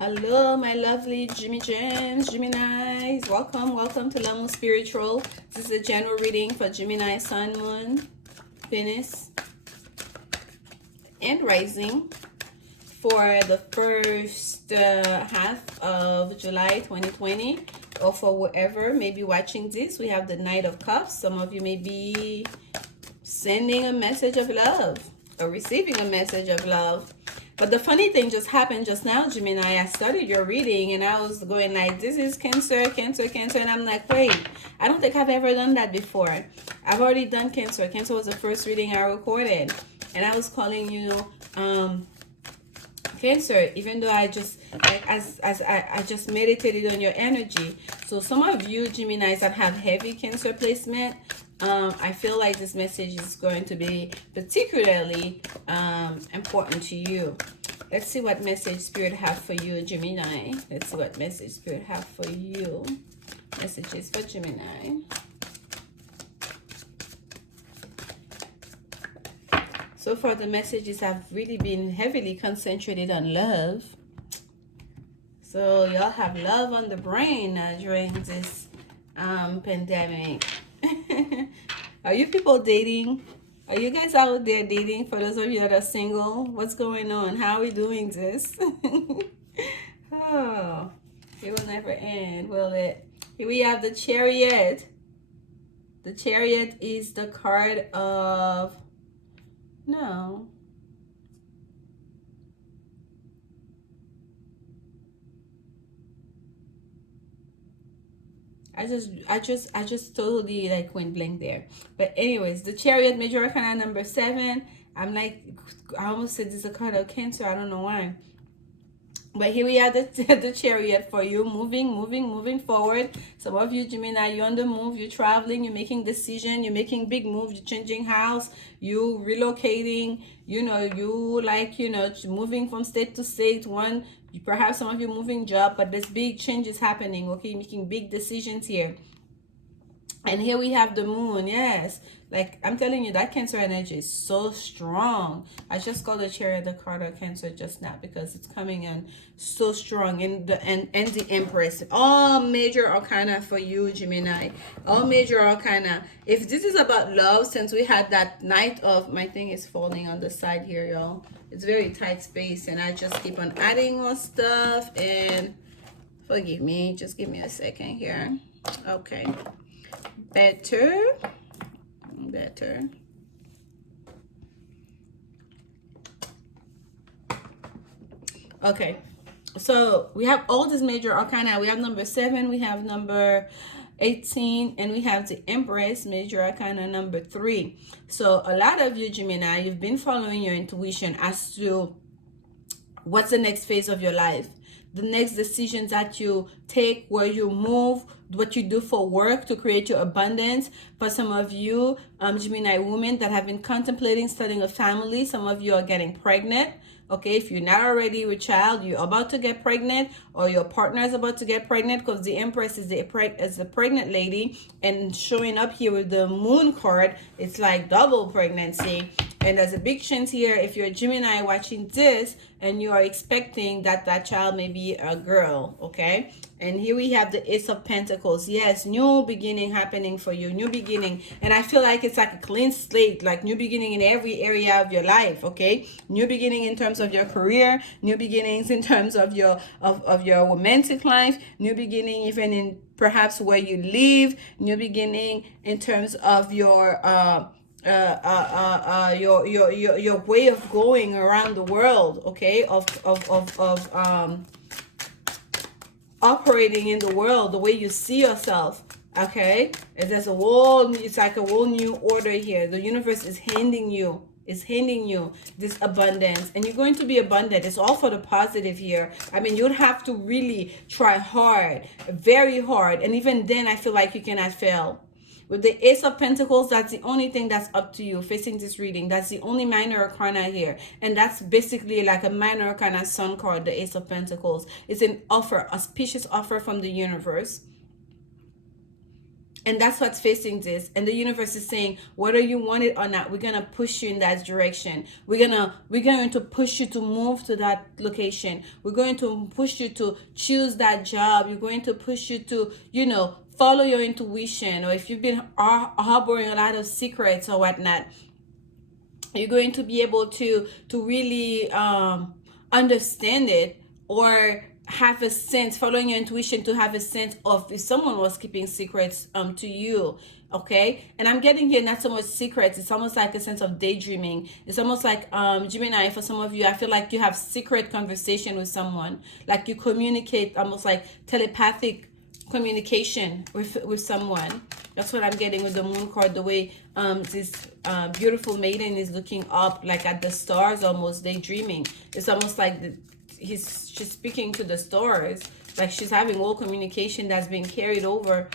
Hello, my lovely Jimmy Gems, Geminis. Welcome to Lanmou Spiritual. This is a general reading for Gemini, Sun, Moon, Venus, and Rising for the first half of July 2020, or for whoever may be watching this. We have the Knight of Cups. Some of you may be sending a message of love or receiving a message of love. But the funny thing just happened just now, Gemini. I started your reading and I was going like, this is Cancer, Cancer, Cancer. And I'm like, wait, I don't think I've ever done that before. I've already done Cancer. Cancer was the first reading I recorded. And I was calling you Cancer, even though I just, like, I just meditated on your energy. So some of you Geminis that have heavy Cancer placement, I feel like this message is going to be particularly important to you. Let's see what message Spirit have for you, Gemini. Let's see what message Spirit have for you. Messages for Gemini. So far, the messages have really been heavily concentrated on love. So y'all have love on the brain during this pandemic. Are you people dating? Are you guys out there dating? For those of you that are single, what's going on? How are we doing this? Oh, it will never end, will it? Here we have the Chariot. The Chariot is the card of... No. I just totally like went blank there. But anyways, the Chariot, major arcana number 7. I'm like, I almost said this is a card of Cancer. I don't know why. But here we have the Chariot for you, moving forward. Some of you Gemini, you're on the move, you're traveling, you're making decisions, you're making big moves, you're changing house, you relocating, you know, you like, you know, moving from state to state. Perhaps some of you moving job, but there's big changes happening, okay? Making big decisions here. And here we have the moon. Yes, like I'm telling you, that Cancer energy is so strong. I just called the Chariot the card of Cancer just now because it's coming in so strong. And the Empress, all major arcana for you, Gemini. All major arcana. If this is about love, since we had that Knight of... My thing is falling on the side here, y'all. It's very tight space, and I just keep on adding more stuff. And forgive me, just give me a second here. Okay. Better. Okay, so we have all these major arcana. We have number 7, we have number 18, and we have the Empress, major arcana number 3. So a lot of you Gemini, you've been following your intuition as to what's the next phase of your life, the next decisions that you take, where you move, what you do for work to create your abundance. For some of you Gemini women that have been contemplating starting a family, some of you are getting pregnant. Okay, if you're not already with child, you're about to get pregnant, or your partner is about to get pregnant, because the Empress is the pregnant lady, and showing up here with the Moon card, it's like double pregnancy. And there's a big chance here, if you're a Gemini watching this and you are expecting that that child may be a girl, okay? And here we have the Ace of Pentacles. Yes, new beginning happening for you, new beginning. And I feel like it's like a clean slate, like new beginning in every area of your life, okay? New beginning in terms of your career, new beginnings in terms of your your romantic life, new beginning even in perhaps where you live, new beginning in terms of your your way of going around the world, okay? Of operating in the world, the way you see yourself, okay? There's a whole, it's like a whole new order here. The universe is handing you this abundance, and you're going to be abundant. It's all for the positive here. I mean, you'd have to really try hard, very hard, and even then I feel like you cannot fail. With the Ace of Pentacles, that's the only thing that's up to you facing this reading. That's the only minor arcana here. And that's basically like a minor arcana sun card, the Ace of Pentacles. It's an offer, auspicious offer from the universe. And that's what's facing this. And the universe is saying, whether you want it or not, we're gonna push you in that direction. We're going to push you to move to that location. We're going to push you to choose that job. You're going to push you to, follow your intuition. Or if you've been harboring a lot of secrets or whatnot, you're going to be able to really understand it, or have a sense, following your intuition, to have a sense of if someone was keeping secrets to you. Okay, and I'm getting here not so much secrets, it's almost like a sense of daydreaming. It's almost like Gemini, for some of you, I feel like you have secret conversation with someone, like you communicate almost like telepathic communication with someone. That's what I'm getting with the moon card, the way this beautiful maiden is looking up like at the stars, almost daydreaming. It's almost like she's speaking to the stars, like she's having all communication that's being carried over,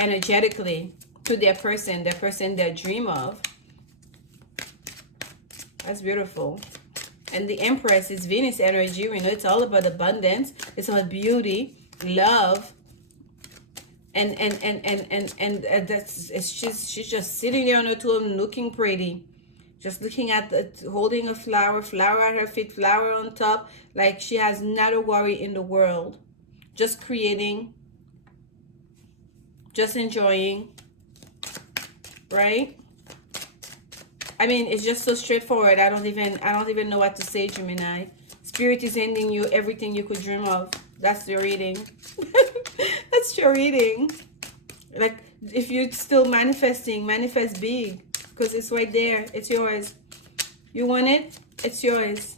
energetically to their person they dream of. That's beautiful. And the Empress is Venus energy. We know it's all about abundance, it's about beauty, love, and she's just sitting there on her throne looking pretty, just looking at holding a flower at her feet, flower on top, like she has not a worry in the world, just creating, just enjoying, right? I mean, it's just so straightforward. I don't even know what to say, Gemini. Spirit is ending you everything you could dream of. That's your reading. That's your reading. Like, if you're still manifesting, manifest big, because it's right there. It's yours. You want it? It's yours.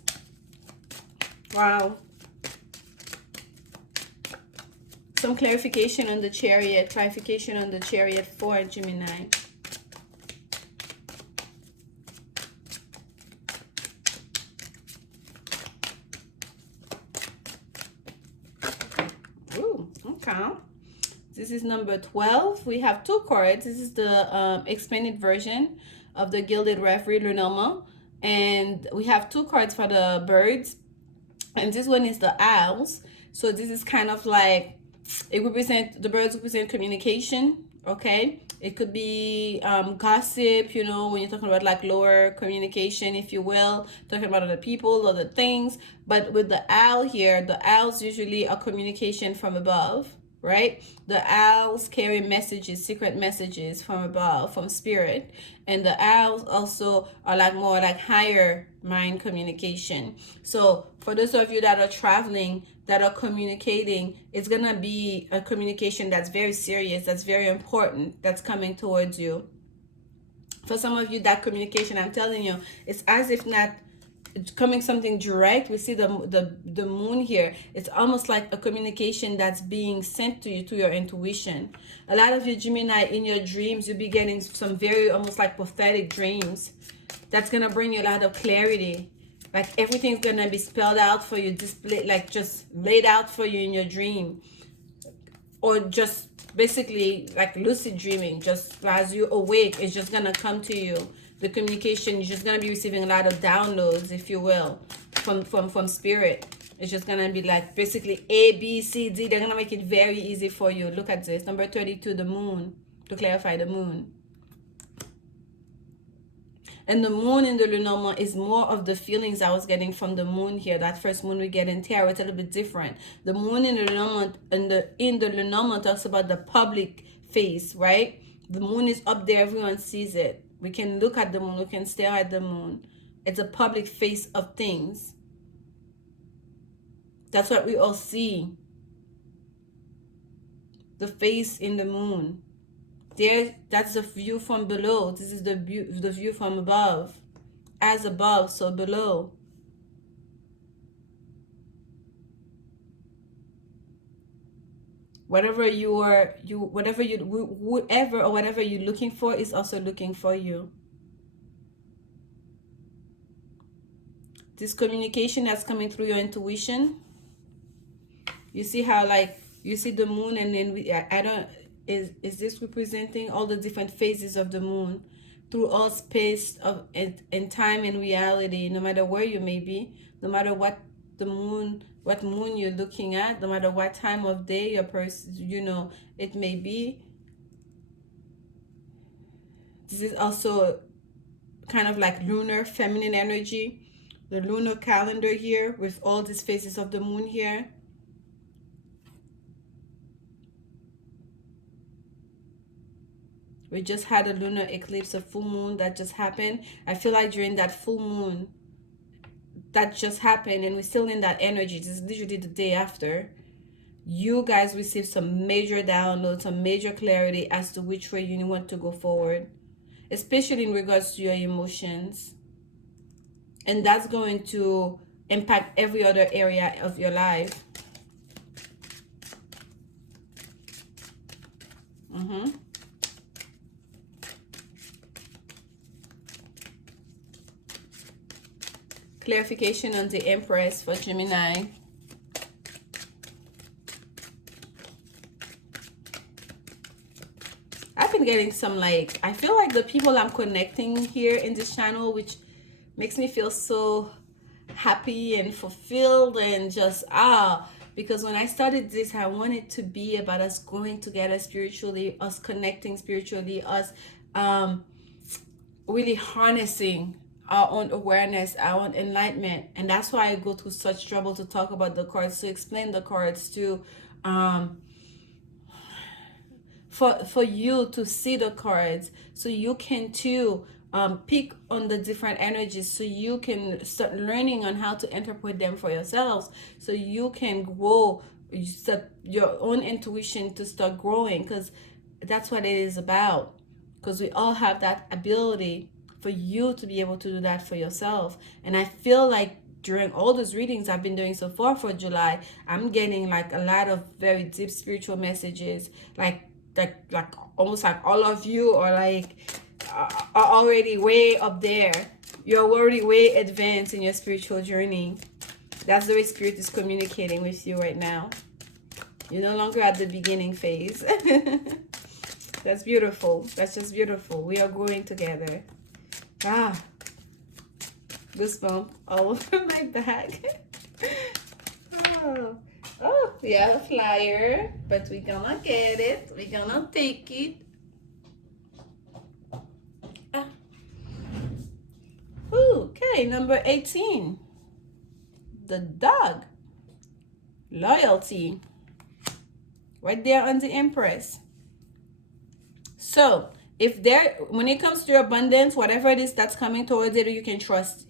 Wow. Some clarification on the Chariot. Clarification on the Chariot for Gemini. This is number 12. We have 2 cards. This is the expanded version of the Gilded Reverie Lenormand. And we have 2 cards for the birds. And this one is the owls. So this is kind of like, the birds represent communication. Okay. It could be gossip, when you're talking about like lower communication, if you will, talking about other people, other things. But with the owl here, the owls usually are communication from above. Right? The owls carry messages, secret messages from above, from spirit. And the owls also are like more like higher mind communication. So for those of you that are traveling, that are communicating, it's going to be a communication that's very serious, that's very important, that's coming towards you. For some of you, that communication, I'm telling you, it's as if not coming something direct. We see the moon here. It's almost like a communication that's being sent to you, to your intuition. A lot of you Gemini, in your dreams, you'll be getting some very almost like prophetic dreams. That's gonna bring you a lot of clarity. Like everything's gonna be spelled out for you, displayed, like just laid out for you in your dream. Or just basically like lucid dreaming, just as you awake, it's just gonna come to you. The communication, you're just going to be receiving a lot of downloads, if you will, from spirit. It's just going to be like basically A, B, C, D. They're going to make it very easy for you. Look at this. Number 32, the moon. To clarify, the moon. And the moon in the Lenormand is more of the feelings I was getting from the moon here. That first moon we get in tarot, it's a little bit different. The moon in the Lenormand, in the Lenormand talks about the public face, right? The moon is up there. Everyone sees it. We can look at the moon. We can stare at the moon. It's a public face of things. That's what we all see. The face in the moon. There, that's the view from below. This is the view from above. As above, so below. Whatever you're looking for is also looking for you. This communication that's coming through your intuition. You see how like you see the moon, and then is this representing all the different phases of the moon through all space of and time and reality, no matter where you may be, no matter what moon you're looking at, no matter what time of day your person, it may be, This is also kind of like lunar feminine energy. The lunar calendar here with all these phases of the moon here. We just had a lunar eclipse, a full moon that just happened. I feel like during that full moon that just happened, and we're still in that energy, this is literally the day after, you guys received some major downloads, some major clarity as to which way you want to go forward, especially in regards to your emotions. And that's going to impact every other area of your life. Clarification on the Empress for Gemini. I've been getting some, like, I feel like the people I'm connecting here in this channel, which makes me feel so happy and fulfilled and just because when I started this, I wanted to be about us going together spiritually, us connecting spiritually, us really harnessing our own awareness, our own enlightenment. And that's why I go through such trouble to talk about the cards, to explain the cards, to for you to see the cards, so you can too pick on the different energies, so you can start learning on how to interpret them for yourselves, so you can grow your own intuition to start growing, because that's what it is about. Because we all have that ability for you to be able to do that for yourself. And I feel like during all those readings I've been doing so far for July, I'm getting like a lot of very deep spiritual messages, like almost like all of you are like are already way up there. You're already way advanced in your spiritual journey. That's the way Spirit is communicating with you right now. You're no longer at the beginning phase. That's beautiful. That's just beautiful. We are growing together. Goosebump all over my back. Oh, we have a flyer, but we're gonna get it. We're gonna take it. Okay, number 18. The dog. Loyalty. Right there on the Empress. So, when it comes to your abundance, whatever it is that's coming towards it, you can trust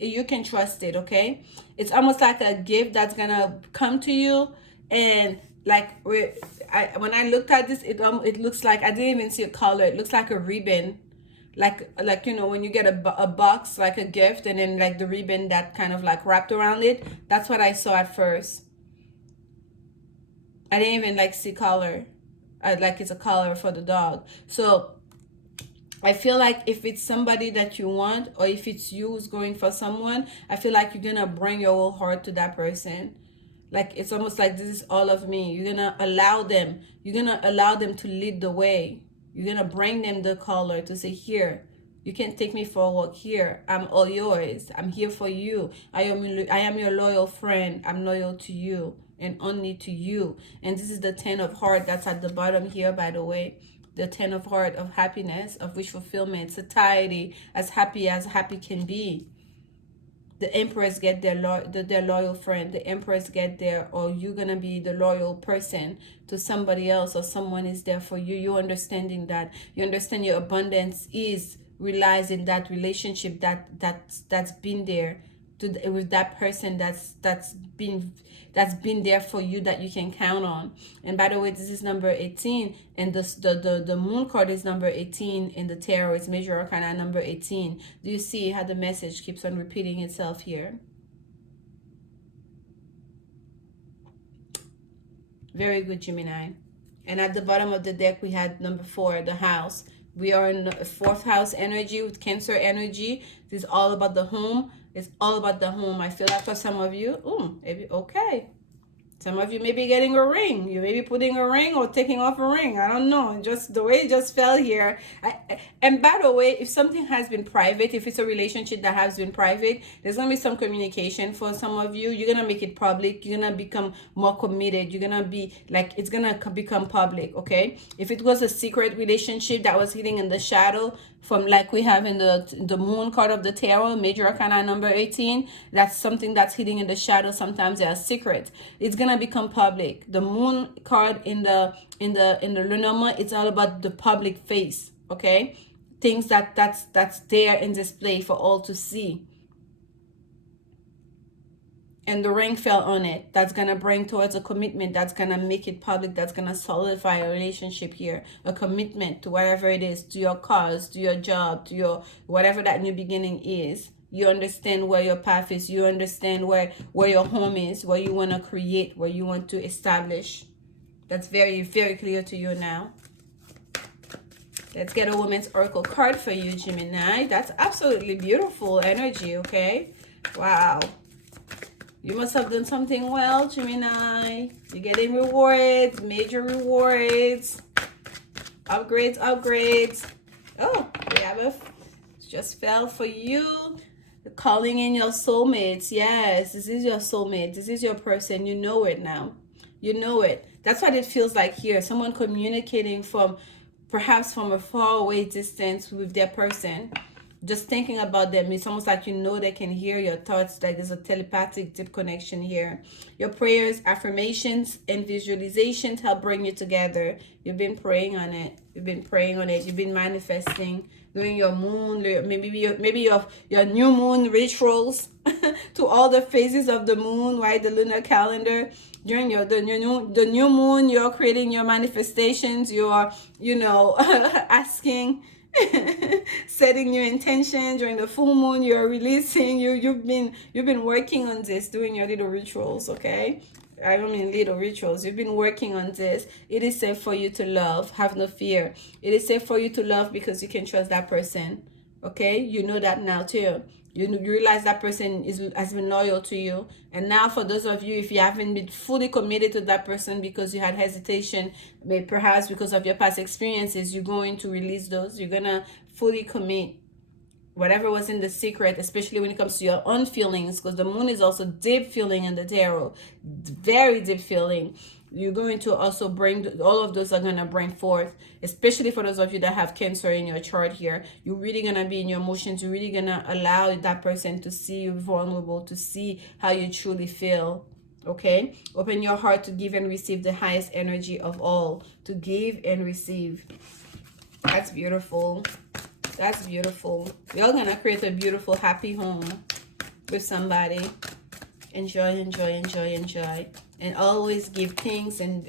it, okay? It's almost like a gift that's gonna come to you. And like when I looked at this, it looks like, I didn't even see a color. It looks like a ribbon, like you know, when you get a box, like a gift, and then like the ribbon that kind of like wrapped around it. That's what I saw at first. I didn't even like see color. Like it's a color for the dog. So I feel like if it's somebody that you want, or if it's you who's going for someone, I feel like you're gonna bring your whole heart to that person. Like it's almost like, this is all of me. You're gonna allow them to lead the way. You're gonna bring them the color to say, here, you can take me for a walk. Here, I'm all yours. I'm here for you. I am your loyal friend. I'm loyal to you and only to you. And this is the 10 of heart that's at the bottom here, by the way. The 10 of heart, of happiness, of wish fulfillment, satiety, as happy can be. The Empress get their loyal friend. The Empress get there, or you're gonna be the loyal person to somebody else, or someone is there for you. You're understanding that. You understand your abundance is relies in that relationship that's been there with that person that's been there for you, that you can count on. And by the way, this is number 18, and the moon card is number 18 in the tarot. It's major arcana number 18. Do you see how the message keeps on repeating itself here? Very good, Gemini. And at the bottom of the deck, we had number 4, the house. We are in the 4th house energy with Cancer energy. This is all about the home. It's all about the home. I feel like for some of you, maybe, okay. Some of you may be getting a ring. You may be putting a ring or taking off a ring. I don't know. Just the way it just fell here. And by the way, if something has been private, if it's a relationship that has been private, there's going to be some communication for some of you. You're going to make it public. You're going to become more committed. You're going to be like, it's going to become public, okay? If it was a secret relationship that was hidden in the shadow, from like we have in the moon card of the tarot, major arcana number 18, that's something that's hidden in the shadow. Sometimes they are secret. It's going to become public. The moon card in the Lenormand, it's all about the public face, okay? Things that's there in display for all to see. And the ring fell on it. That's gonna bring towards a commitment. That's gonna make it public. That's gonna solidify a relationship here, a commitment to whatever it is, to your cause, to your job, to your whatever that new beginning is. You understand where your path is. You understand where your home is, where you want to create, where you want to establish. That's very, very clear to you now. Let's get a woman's oracle card for you, Gemini. That's absolutely beautiful energy, okay? Wow. You must have done something well, Gemini. You're getting rewards, major rewards. Upgrades, upgrades. Oh, we have a... just fell for you. Calling in your soulmates. Yes, this is your soulmate. This is your person. You know it now. You know it. That's what it feels like here. Someone communicating from... perhaps from a far away distance with their person. Just thinking about them, it's almost like you know they can hear your thoughts, like there's a telepathic deep connection here. Your prayers, affirmations, and visualizations help bring you together. You've been praying on it. You've been praying on it. You've been manifesting, doing your moon, maybe your new moon rituals to all the phases of the moon, right? The lunar calendar. During the new moon, you're creating your manifestations. You're, asking, setting your intention. During the full moon, you're releasing. You've been working on this, doing your little rituals, okay? I don't mean little rituals. You've been working on this. It is safe for you to love. Have no fear. It is safe for you to love because you can trust that person. Okay? You know that now too. You realize that person has been loyal to you. And now for those of you, if you haven't been fully committed to that person because you had hesitation, maybe perhaps because of your past experiences, you're going to release those. You're going to fully commit. Whatever was in the secret, especially when it comes to your own feelings, because the moon is also deep feeling in the tarot. Very deep feeling. You're going to also bring, all of those are going to bring forth, especially for those of you that have Cancer in your chart here. You're really going to be in your emotions. You're really going to allow that person to see you vulnerable, to see how you truly feel. Okay? Open your heart to give and receive the highest energy of all. To give and receive. That's beautiful. That's beautiful. You're going to create a beautiful, happy home with somebody. Enjoy, enjoy, enjoy, enjoy. And always give thanks and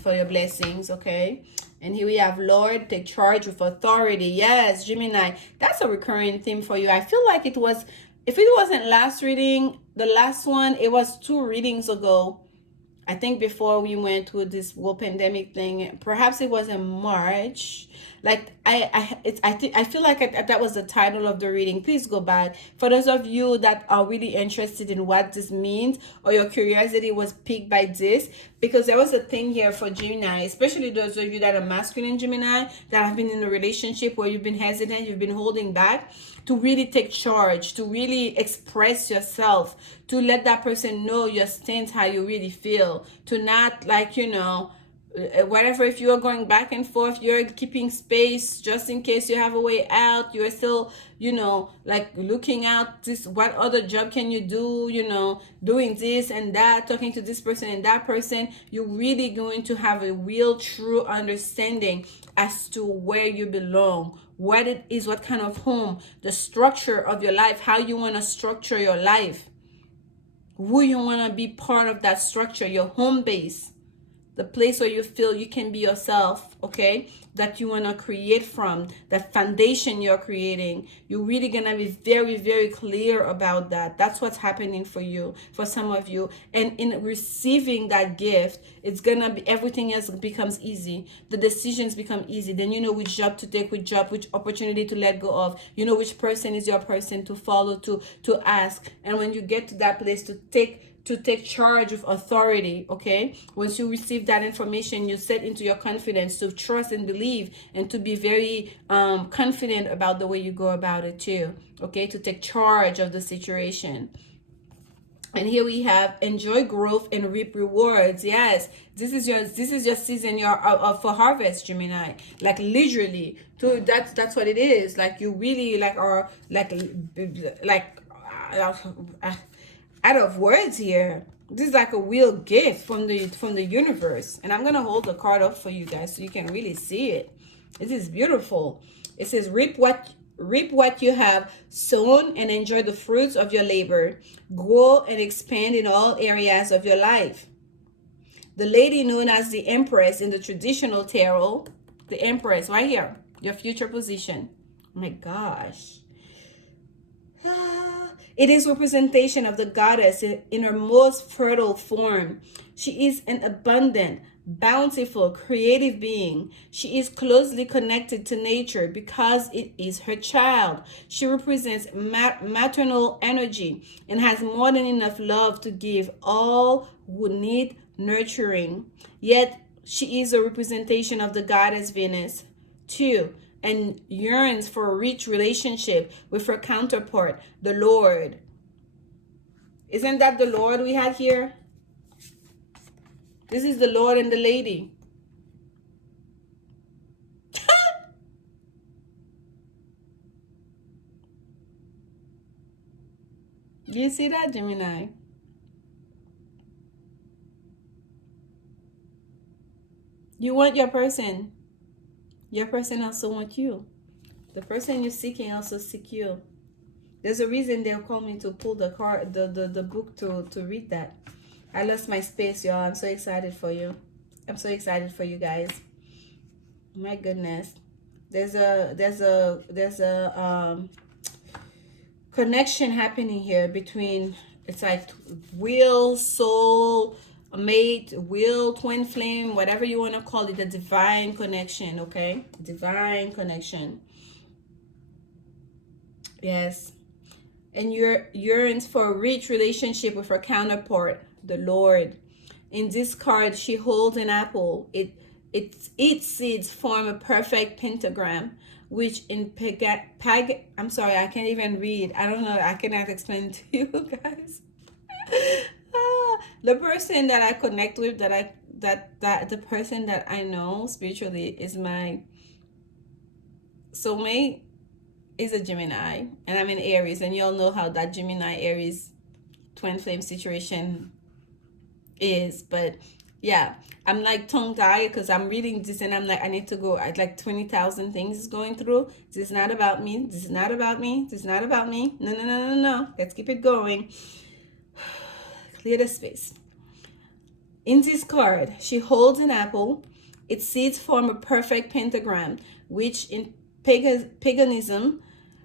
for your blessings, okay? And here we have Lord, take charge with authority. Yes, Gemini. That's a recurring theme for you. I feel like it was, if it wasn't last reading, the last one, it was 2 readings ago. I think before we went through this whole pandemic thing, perhaps it was in March. Like I feel like that was the title of the reading. Please go back. For those of you that are really interested in what this means, or your curiosity was piqued by this, because there was a thing here for Gemini, especially those of you that are masculine Gemini, that have been in a relationship where you've been hesitant, you've been holding back, to really take charge, to really express yourself, to let that person know your stance, how you really feel, to not like, whatever, if you are going back and forth, you're keeping space just in case you have a way out. You're still, like looking out this, what other job can you do, doing this and that, talking to this person and that person. You're really going to have a real true understanding as to where you belong, what it is, what kind of home, the structure of your life, how you want to structure your life, who you want to be part of that structure, your home base. The place where you feel you can be yourself, okay? That you want to create from, that foundation you're creating. You're really going to be very, very clear about that. That's what's happening for you, for some of you. And in receiving that gift, it's going to be, everything else becomes easy. The decisions become easy. Then you know which job to take, which opportunity to let go of. You know which person is your person to follow, to ask. And when you get to that place, to to take charge of authority, okay? Once you receive that information, you set into your confidence to trust and believe, and to be very confident about the way you go about it too, okay? To take charge of the situation. And here we have enjoy growth and reap rewards. Yes, this is your season, for harvest, Gemini. Like literally, to that's what it is. Like you really like are like uh, out of words here. This is like a real gift from the universe. And I'm gonna hold the card up for you guys so you can really see it. This is beautiful. It says reap what you have sown and enjoy the fruits of your labor. Grow and expand in all areas of your life. The lady known as the Empress in the traditional tarot, the Empress right here, your future position. Oh my gosh. It is representation of the goddess in her most fertile form. She is an abundant, bountiful, creative being. She is closely connected to nature because it is her child. She represents maternal energy and has more than enough love to give all who need nurturing. Yet, she is a representation of the goddess Venus, too, and yearns for a rich relationship with her counterpart, the Lord. Isn't that the Lord we had here? This is the Lord and the lady. You see that, Gemini? You want your person. Your person also wants you. The person you're seeking also seek you. There's a reason they'll call me to pull the card, the book to read that. I lost my space, y'all. I'm so excited for you. I'm so excited for you guys. My goodness. There's a connection happening here between, it's like will, soul, mate, will, twin flame, whatever you want to call it, a divine connection, okay? Divine connection. Yes. And yearns for a rich relationship with her counterpart, the Lord. In this card, she holds an apple. Its seeds form a perfect pentagram, which in I'm sorry, I can't even read. I don't know. I cannot explain to you guys. The person that I connect with, that the person that I know spiritually is my soulmate, is a Gemini, and I'm in Aries, and y'all know how that Gemini Aries twin flame situation is. But yeah, I'm like tongue tied because I'm reading this and I'm like, I need to go. I like 20,000 things is going through. This is not about me. This is not about me. This is not about me. No. Let's keep it going. Clear the space. In this card, she holds an apple. Its seeds form a perfect pentagram, which in paganism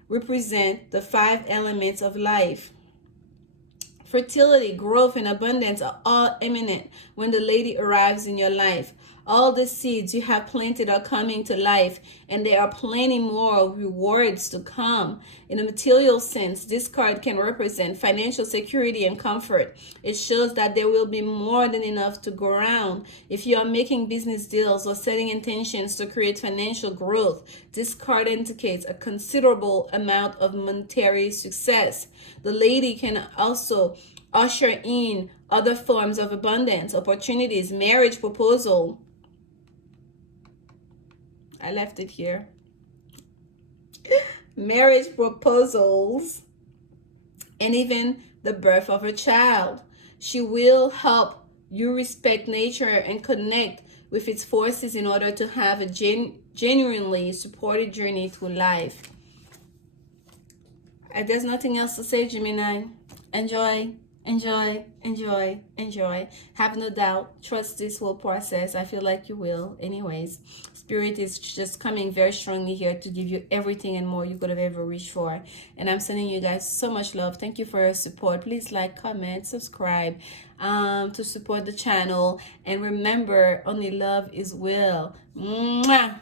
represent the 5 elements of life. Fertility, growth, and abundance are all imminent when the lady arrives in your life. All the seeds you have planted are coming to life, and there are plenty more rewards to come. In a material sense, this card can represent financial security and comfort. It shows that there will be more than enough to go around. If you are making business deals or setting intentions to create financial growth, this card indicates a considerable amount of monetary success. The lady can also usher in other forms of abundance, opportunities, marriage proposal. I left it here. Marriage proposals, and even the birth of a child. She will help you respect nature and connect with its forces in order to have a genuinely supported journey through life. There's nothing else to say, Gemini. Enjoy. Have no doubt. Trust this whole process. I feel like you will. Anyways, Spirit is just coming very strongly here to give you everything and more you could have ever wished for. And I'm sending you guys so much love. Thank you for your support. Please like, comment, subscribe to support the channel. And remember, only love is will. Mwah!